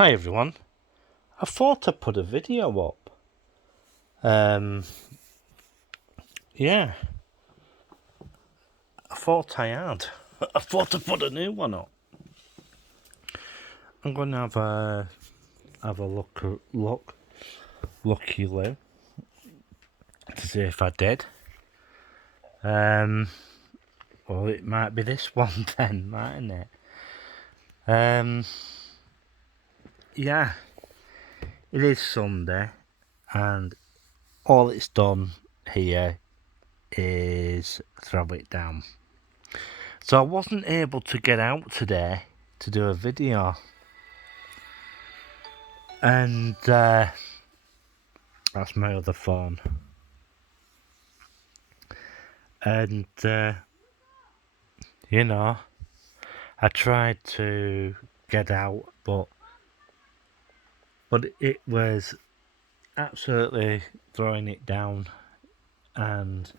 Hi everyone. I thought I'd put a video up. Yeah, I thought I had. I thought I'd put a new one up. I'm going to have a looky loo to see if I did. Well, it might be this one then, mightn't it? Yeah, it is Sunday, and all it's done here is throw it down. So I wasn't able to get out today to do a video. And that's my other phone. And, I tried to get out, but it was absolutely throwing it down. And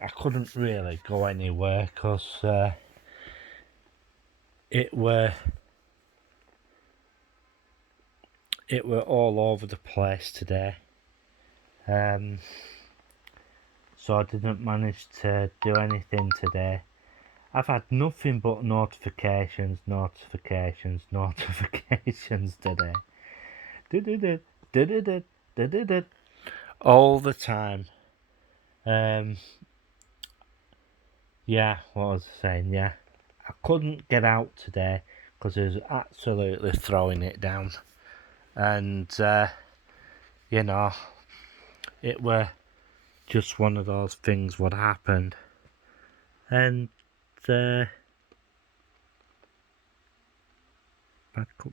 I couldn't really go anywhere because it were all over the place today. So I didn't manage to do anything today. I've had nothing but notifications today. All the time. Yeah, what was I saying? Yeah, I couldn't get out today because it was absolutely throwing it down. And, it were just one of those things what happened. And, backup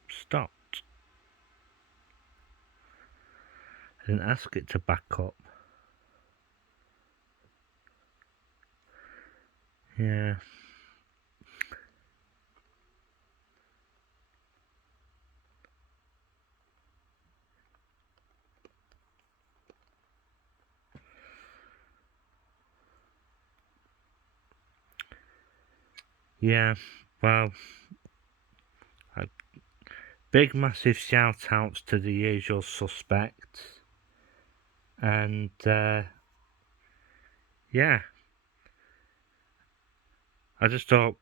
stopped. I didn't ask it to back up. Yeah. Yeah, well, big massive shout outs to the usual suspects. And, yeah. I just hope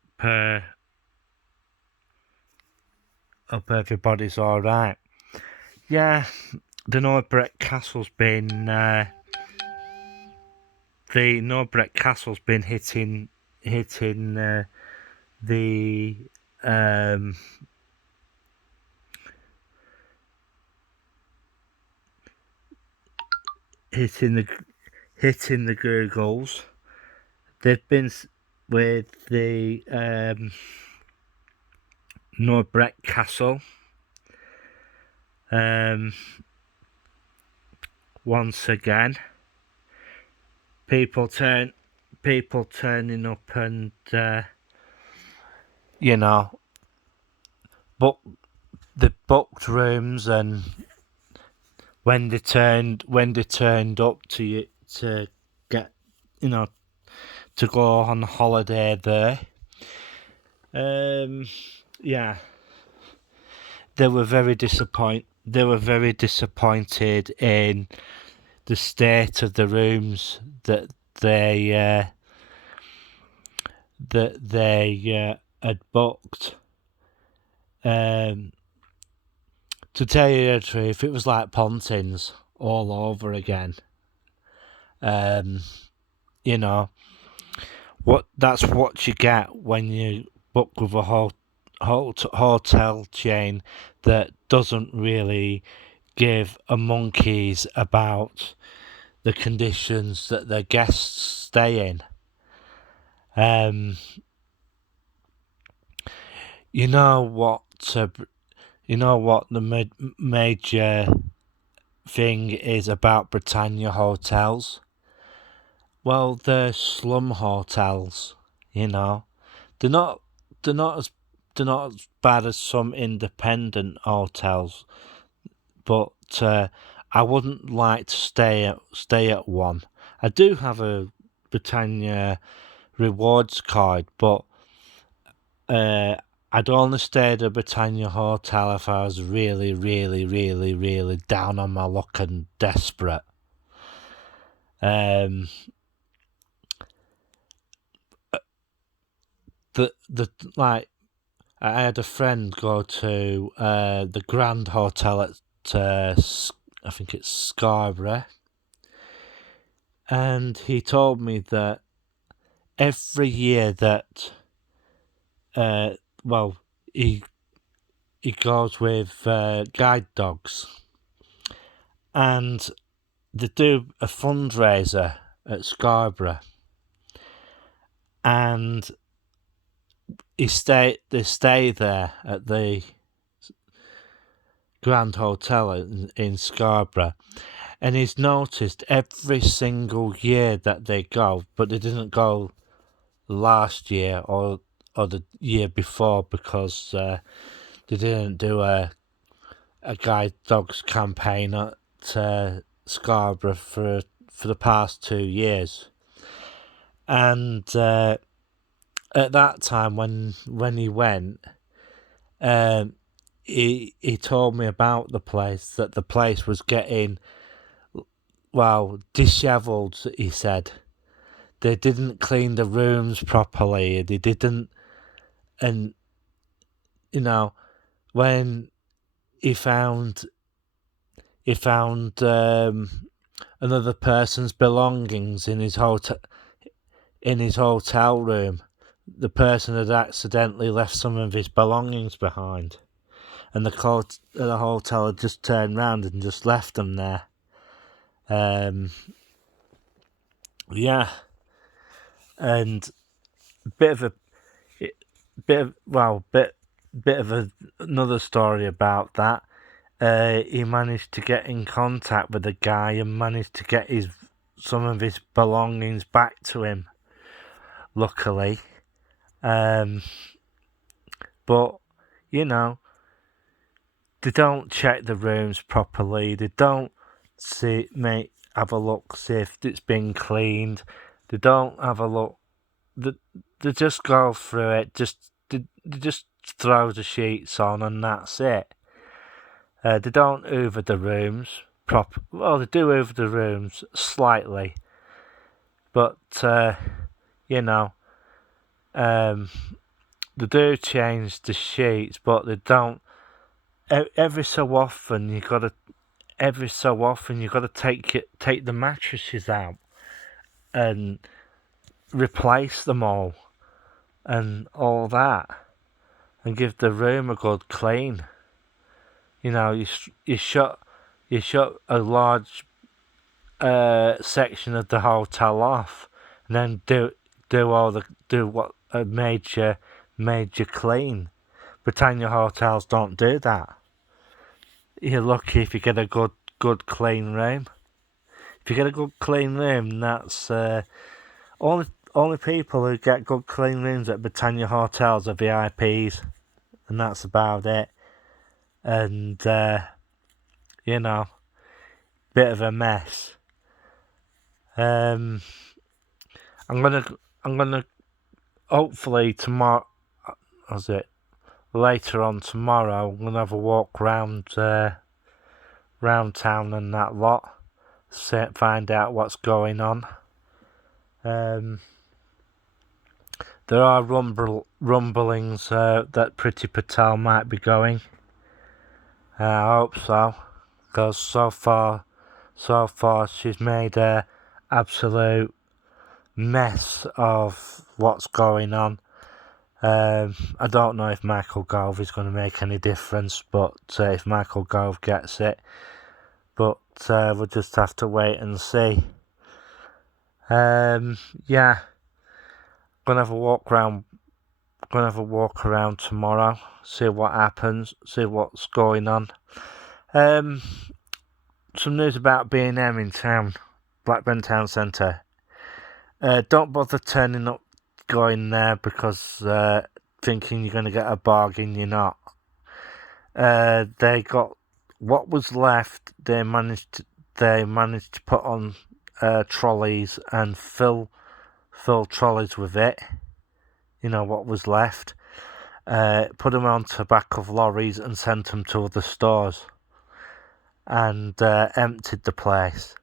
everybody's alright. Yeah, the Norbreck Castle's been hitting the hitting the Googles. They've been with the Norbreck Castle once again. People turning up and they booked rooms, and when they turned up to get to go on holiday there, yeah, they were very disappointed in the state of the rooms that they had booked. To tell you the truth, it was like Pontins all over again. That's what you get when you book with a hotel chain that doesn't really give a monkeys about the conditions that their guests stay in. You know what the major thing is about Britannia hotels? Well, they're slum hotels. They're not as bad as some independent hotels, but I wouldn't like to stay at one. I do have a Britannia rewards card, but I'd only stayed at Britannia Hotel if I was really, really, really, really down on my luck and desperate. The like, I had a friend go to the Grand Hotel at I think it's Scarborough, and he told me that every year that he goes with guide dogs, and they do a fundraiser at Scarborough, and they stay there at the Grand Hotel in Scarborough, and he's noticed every single year that they go, but they didn't go last year or the year before because they didn't do a guide dogs campaign at Scarborough for the past 2 years. And at that time when he went, he told me about the place, that the place was getting, well, dishevelled, he said. They didn't clean the rooms properly. They didn't, and when he found another person's belongings in his hotel room. The person had accidentally left some of his belongings behind, and the hotel had just turned round and just left them there. Yeah, and another story about that. He managed to get in contact with the guy and managed to get some of his belongings back to him, luckily. But they don't check the rooms properly. They don't have a look, see if it's been cleaned. They don't have a look. They just go through it. They just throw the sheets on and that's it. They don't hoover the rooms proper. Well, they do hoover the rooms slightly, but they do change the sheets, but they don't. Every so often you gotta take the mattresses out and replace them all and all that, and give the room a good clean. You shut a large section of the hotel off, and then do what made you clean. Britannia hotels don't do that. You're lucky if you get a good clean room. If you get a good clean room, that's only people who get good clean rooms at Britannia hotels are VIPs, and that's about it. And bit of a mess. I'm gonna hopefully tomorrow. Later on tomorrow, I'm gonna have a walk round town and that lot. Find out what's going on. There are rumblings that Priti Patel might be going. I hope so, because so far she's made a absolute mess of what's going on. I don't know if Michael Gove is going to make any difference, but if Michael Gove gets it, but we'll just have to wait and see. Yeah, gonna have a walk around tomorrow, see what happens, see what's going on. Some news about B&M in town, Blackburn Town Centre. Don't bother turning up, going there, because thinking you're going to get a bargain, you're not. They got what was left. They managed to put on trolleys and fill trolleys with it. What was left, put them onto the back of lorries and sent them to other stores, and emptied the place.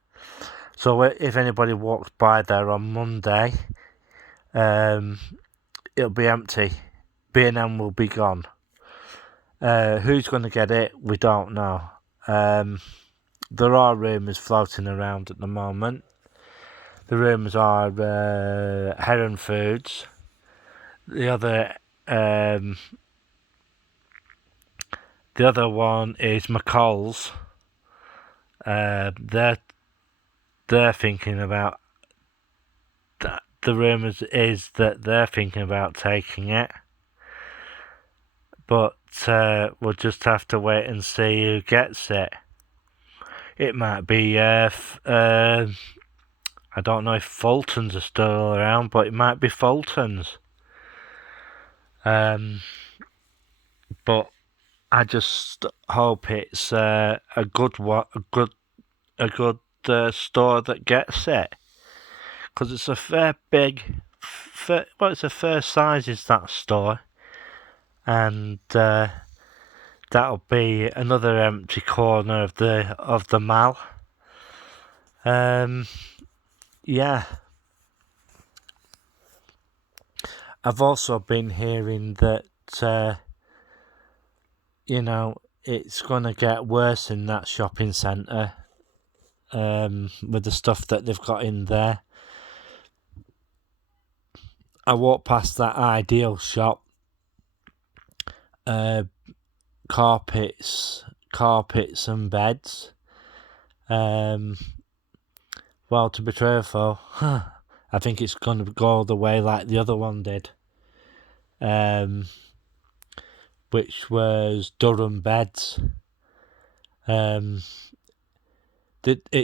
So if anybody walks by there on Monday, it'll be empty. B&M will be gone. Who's going to get it? We don't know. There are rumours floating around at the moment. The rumours are Heron Foods. The other one is McCall's. They're thinking about that. The rumours is that they're thinking about taking it, but we'll just have to wait and see who gets it. It might be I don't know if Fulton's are still around, but it might be Fulton's. But I just hope it's a good one, a good store that gets it, because it's a fair it's a fair size is that store, and that'll be another empty corner of the mall. Yeah. I've also been hearing that it's going to get worse in that shopping centre with the stuff that they've got in there. I walked past that Ideal shop. Carpets and beds. Well, to be truthful, I think it's going to go the way like the other one did, which was Durham beds. It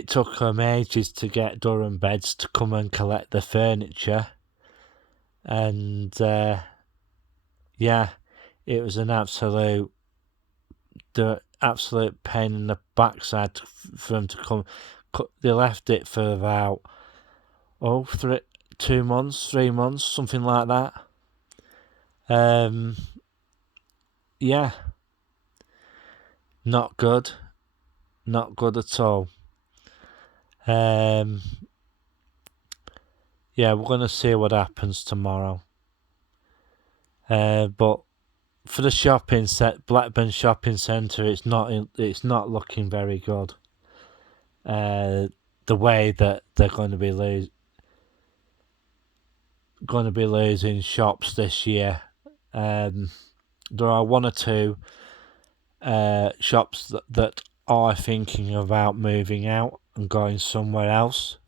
took them ages to get Durham beds to come and collect the furniture, and yeah, it was an absolute pain in the backside for them to come. They left it for about 3 months, something like that. Yeah, not good at all. Yeah, we're gonna see what happens tomorrow. But for the Blackburn shopping centre, it's not looking very good. The way that they're going to be losing shops this year. There are one or two shops that are thinking about moving out and going somewhere else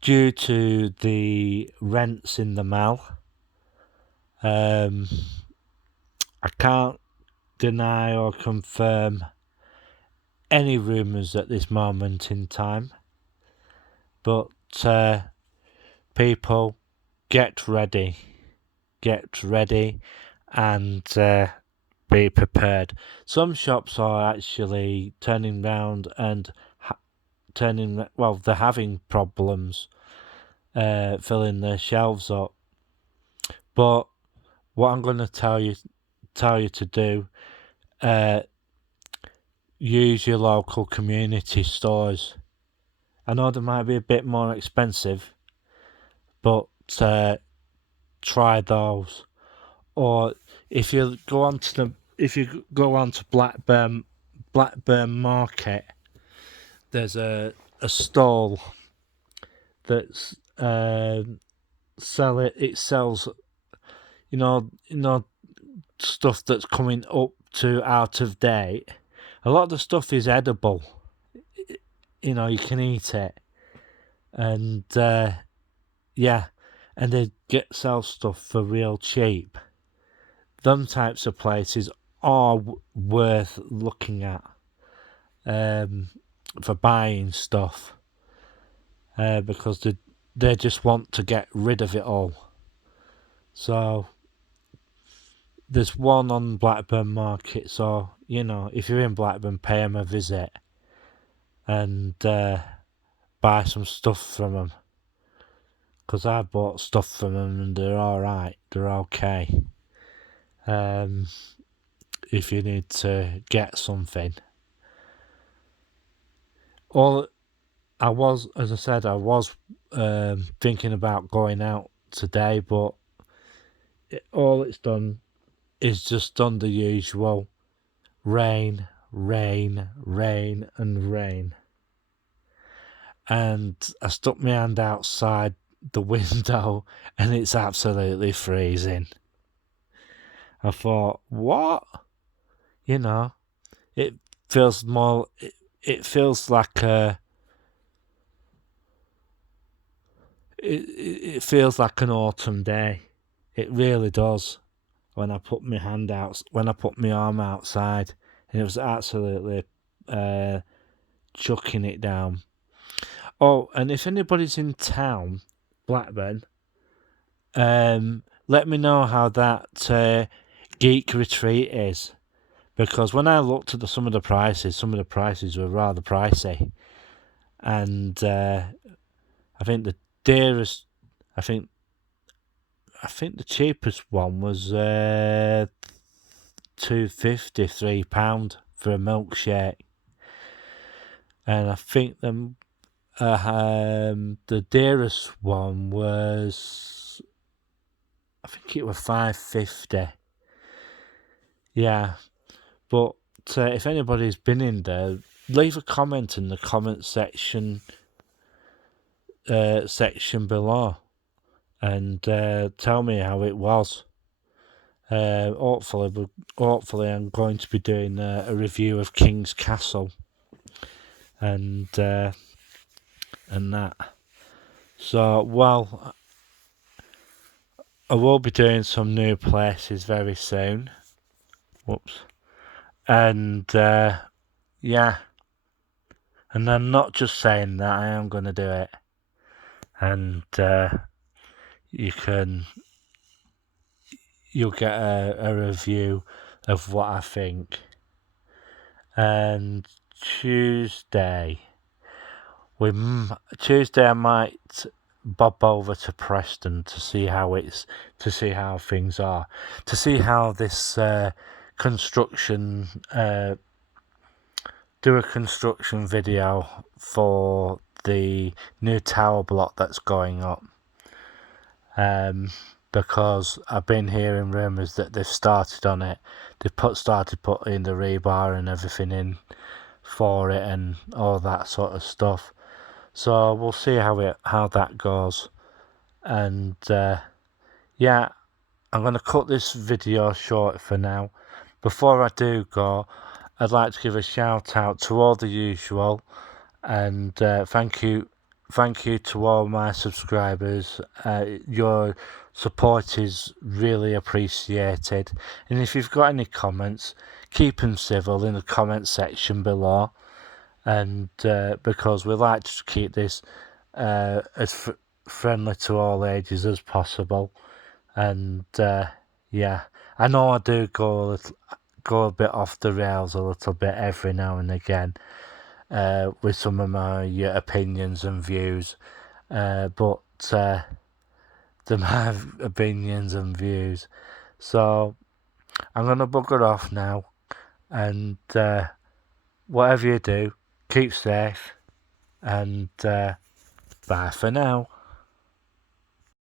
due to the rents in the mall. I can't deny or confirm any rumours at this moment in time, but people, get ready and be prepared. Some shops are actually turning round and they're having problems filling their shelves up. But what I'm going to tell you to do, use your local community stores. I know they might be a bit more expensive, but try those. Or if you go on to Blackburn Market, there's a stall that's sells stuff that's coming up to out of date. A lot of the stuff is edible. You can eat it, and yeah, and they sell stuff for real cheap. Them types of places are worth looking at for buying stuff, because they just want to get rid of it all. So there's one on Blackburn Market, so if you're in Blackburn, pay them a visit and buy some stuff from them, because I bought stuff from them and they're alright, they're okay. if you need to get something. All I was, as I said, I was thinking about going out today, but all it's done is just done the usual rain, rain, rain, and rain. And I stuck my hand outside the window and it's absolutely freezing. I thought, what? You know, it feels more, it feels like it feels like an autumn day. It really does. When I put my hand out, when I put my arm outside, and it was absolutely chucking it down. Oh, and if anybody's in town, Blackburn, let me know how that geek retreat is, because when I looked at some of the prices were rather pricey, and I think the dearest, I think the cheapest one was £2.50, £3 for a milkshake, and I think the dearest one was, I think it was £5.50. Yeah, but if anybody's been in there, leave a comment in the comment section below, and tell me how it was. Hopefully I'm going to be doing a review of King's Castle and that. So, well, I will be doing some new places very soon. Whoops. And yeah, and I'm not just saying that, I am going to do it. And you'll get a review of what I think. And Tuesday I might bob over to Preston to see how things are, to see how this construction, do a construction video for the new tower block that's going up. Because I've been hearing rumours that they've started on it. They've started putting the rebar and everything in for it and all that sort of stuff. So we'll see how that goes. And yeah, I'm going to cut this video short for now. Before I do go, I'd like to give a shout out to all the usual, and thank you to all my subscribers. Your support is really appreciated, and if you've got any comments, keep them civil in the comment section below, and because we like to keep this as friendly to all ages as possible. And yeah, I know I do go a bit off the rails a little bit every now and again with some of my opinions and views, but they're my opinions and views. So I'm gonna bugger off now, and whatever you do, keep safe, and bye for now.